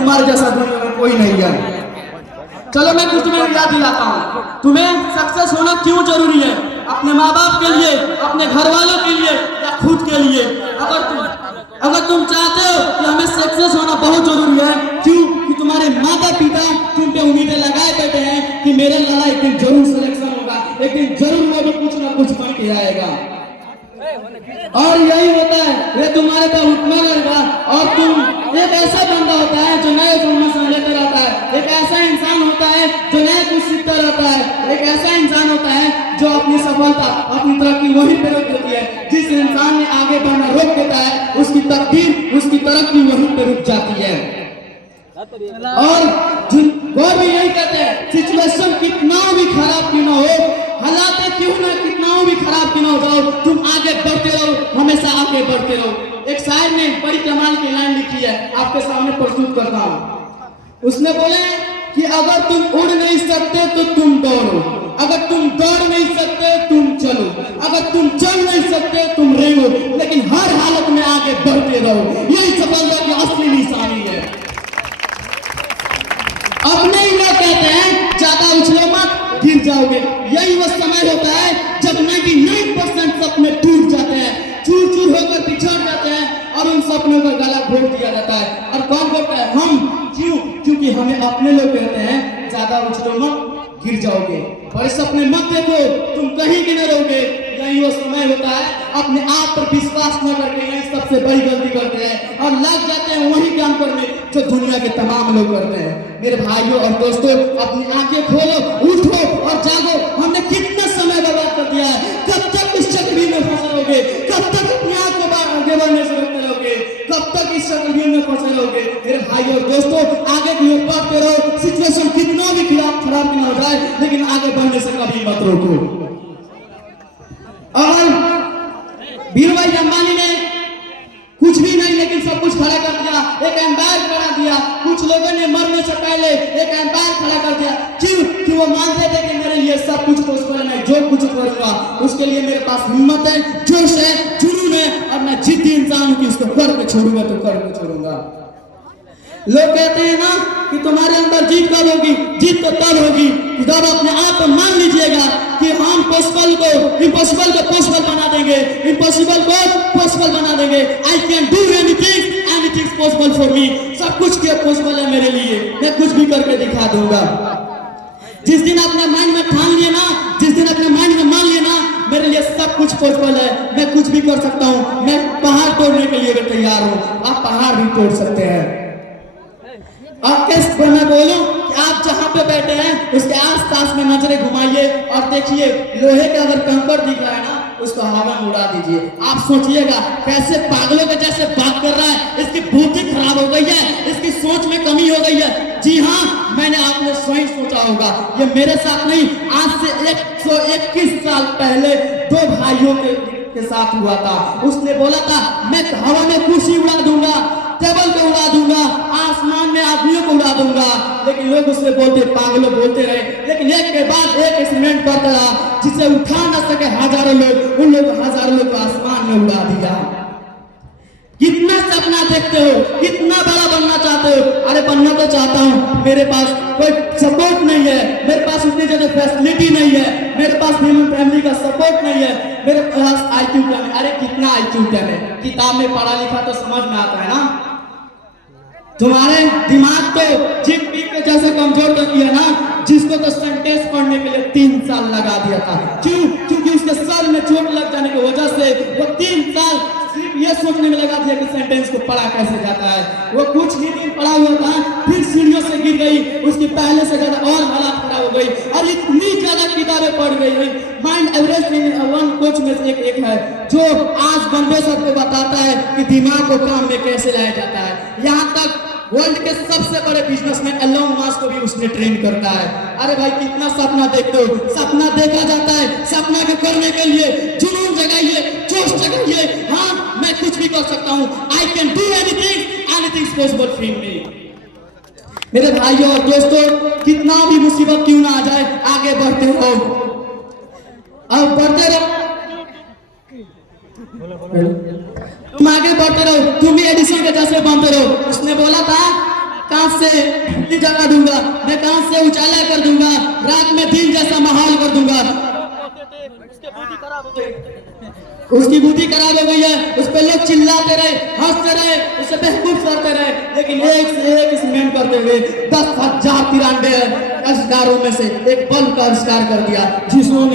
तुम्हारे जैसा दुनिया में कोई नहीं है। चलो मैं कुछ तुम्हें याद दिलाता हूँ। तुम्हें सक्सेस होना क्यों जरूरी है? अपने माँ बाप के लिए, अपने घर वालों के लिए या खुद के लिए। अगर तुम चाहते हो कि हमें सक्सेस होना बहुत जरूरी है, क्यों कि तुम्हारे माता पिता तुम पे उम्मीदें लगाए बैठे हैं कि मेरे लाला एक दिन जरूर सिलेक्शन होगा, एक दिन जरूर वो भी कुछ ना कुछ बन के आएगा। और यही होता है, वे तुम्हारे पे उठना लगेगा और तुम एक ऐसा बंदा होता है जो नए इन्फॉर्मेशन लेकर आता है, एक ऐसा इंसान होता है जो नया कुछ सीखता रहता है, एक ऐसा इंसान होता है जो अपनी सफलता, अपनी तरक्की वहीं पे रोक देती है। जिस इंसान ने आगे बढ़ना रोक देता है, उसकी तकदीर, उसकी तरक्की वहीं पे रुक जाती है। और वो भी यही कहते हैं, सिचुएशन कितना भी खराब क्यों ना हो, हालात क्यों ना कितना भी खराब क्यों ना हो जाओ, तुम आगे बढ़ते रहो, हमेशा आगे बढ़ते रहो। एक शायर ने बड़ी कमाल की लाइन लिखी है, आपके सामने प्रस्तुत करता हूँ। उसने बोले कि अगर तुम उड़ नहीं सकते तो तुम दौड़ो, अगर तुम दौड़ नहीं सकते तुम चलो, अगर तुम चल नहीं सकते तुम रेंगो, लेकिन हर हालत में आगे बढ़ते रहो। यही सफलता की असली निशानी है। अपने ही लोग कहते हैं ज्यादा उछलो मत, गिर जाओगे। यही वो समय होता है जब 99% सपने टूट जाते हैं, चूर चूर होकर बिछड़ जाते हैं और उन सपनों का गला घोट दिया जाता है। और कौन बोलता है? हम। क्यों? क्योंकि हमें अपने लोग कहते हैं ज्यादा उछलो मत, गिर जाओगे, बड़े सपने मत देखो, तुम कहीं भी न रहोगे। यही वो समय होता है अपने आप पर विश्वास न करके यही सबसे बड़ी गलती करते हैं और लग जाते हैं वही काम करने जो दुनिया के तमाम लोग करते हैं। मेरे भाइयों और दोस्तों, अपनी आंखें खोलो, उठो और जागो। हमने कितना समय बर्बाद कर दिया है। कब तक इस चक्रव्यूह में फंसे रहोगे? कब तक अपने आप को आगे बढ़ने से रोकते रहोगे? कब तक इस चक्रव्यूह में फंसे रहोगे? मेरे भाइयों और दोस्तों, आगे की ओर बढ़ते रहो। सिचुएशन कितना भी खराब ना हो जाए, लेकिन आगे बढ़ने से कभी मत रोको। और धीरूभाई अंबानी ने कुछ भी नहीं लेकिन सब कुछ खड़ा कर दिया, एक एम्पायर बना दिया। कुछ लोगों ने मरने से पहले एक एम्पायर खड़ा कर दिया। क्यों? कि वो मानते थे कि मेरे लिए सब कुछ पॉसिबल है, जो कुछ करूंगा उसके लिए मेरे पास हिम्मत है, जोश है, जुनून है और मैं जिद्दी इंसान हूं कि उसको करके छोड़ूंगा तो करके छोड़ूंगा। लोग कहते हैं ना कि तुम्हारे अंदर जीत कब होगी? जीत तो तब होगी जब अपने आप को मान लीजिएगा कि हम पॉसिबल को इम्पॉसिबल को पॉसिबल बना देंगे, इम्पॉसिबल को पॉसिबल बना देंगे। I can do anything, anything is possible for me. सब कुछ पॉसिबल है मेरे लिए, मैं कुछ भी करके दिखा दूंगा। जिस दिन अपने माइंड में ठान लिए ना, जिस दिन अपने माइंड में मान लिए ना मेरे लिए सब कुछ पॉसिबल है, मैं कुछ भी कर सकता हूँ, मैं पहाड़ तोड़ने के लिए भी तैयार हूँ। आप पहाड़ भी तोड़ सकते हैं। आप कैसे मैं बोलूं कि आप जहां पे बैठे हैं उसके आसपास में नजरें घुमाइए और देखिए लोहे का अगर कंकड़ दिख रहा है ना, उसको हवा में उड़ा दीजिए। आप सोचिएगा कैसे पागलों के जैसे बात कर रहा है, इसकी बुद्धि खराब हो गई है, इसकी सोच में कमी हो गई है। जी हाँ, मैंने आपने स्वयं सोचा होगा, ये मेरे साथ नहीं, आज से 121 साल पहले दो भाइयों के साथ हुआ था। उसने बोला था मैं हवा में कुर्सी उड़ा दूंगा, टेबल को उड़ा दूंगा, आसमान में आदमियों को उड़ा दूंगा, लेकिन लोग उससे बोलते पागलों बोलते रहे। लेकिन एक के बाद एक एक्सपेरिमेंट करता रहा जिसे उठा न सके हजारों लोग, उन लोग हजारों लोग को आसमान में उड़ा दिया। कितना सपना देखते हो, कितना बड़ा बनना चाहते हो? अरे बनना तो चाहता हूँ, मेरे पास कोई सपोर्ट नहीं है, मेरे पास उतनी ज्यादा फैसिलिटी नहीं है, मेरे पास फैमिली का सपोर्ट नहीं है, मेरे पास IQ कम है। अरे कितना IQ कम है? किताब में पढ़ा लिखा तो समझ में आता है ना। तुम्हारे दिमाग तो जिप पीप के जैसे कमजोर कर दिया ना, जिसको तो सेंटेंस पढ़ने के लिए 3 साल लगा दिया था। क्यों? क्योंकि उसके सर में चोट लग जाने की वजह से वो 3 साल सिर्फ ये सोचने में लगा दिया कि सेंटेंस को पढ़ा कैसे जाता है। वो कुछ ही दिन पढ़ा हुआ था, फिर सीढ़ियों से गिर गई, उसकी पहले से ज्यादा और हालत खराब हो गई और इतनी ज्यादा किताबें पढ़ गई। माइंड एवरेस्ट वन कोच में से एक है जो आज बंदे सबको बताता है कि दिमाग को काम में कैसे लाया जाता है। यहाँ तक वर्ल्ड के सबसे बड़े बिजनेसमैन एलोन मस्क को भी उसने ट्रेन करता है। अरे भाई कितना सपना देखते हो, सपना देखा जाता है, सपना को करने के लिए जुनून जगाइए, जोश जगाइए। हाँ मैं कुछ भी कर सकता हूँ, I can do anything, anything is possible for me. मेरे भाइयों और दोस्तों, कितना भी मुसीबत क्यों ना आ जाए, आगे बढ़ते रहो, अब बढ़ते रहो, तुम आगे बढ़ते रहो, तुम भी एडिसन के जैसे बनते रहो। उसने बोला था आकाश से बिजली जगा दूंगा, मैं आकाश से उजाला कर दूंगा, रात में दिन जैसा माहौल कर दूंगा। उसकी बुद्धि खराब हो गई है, उस पे लोग चिल्लाते रहे, हंसते रहे, उसे बेवकूफ करते रहे, लेकिन एक से एक इसमें करते हुए 10,093 आविष्कारों में से एक बल्ब का आविष्कार कर दिया जिसमें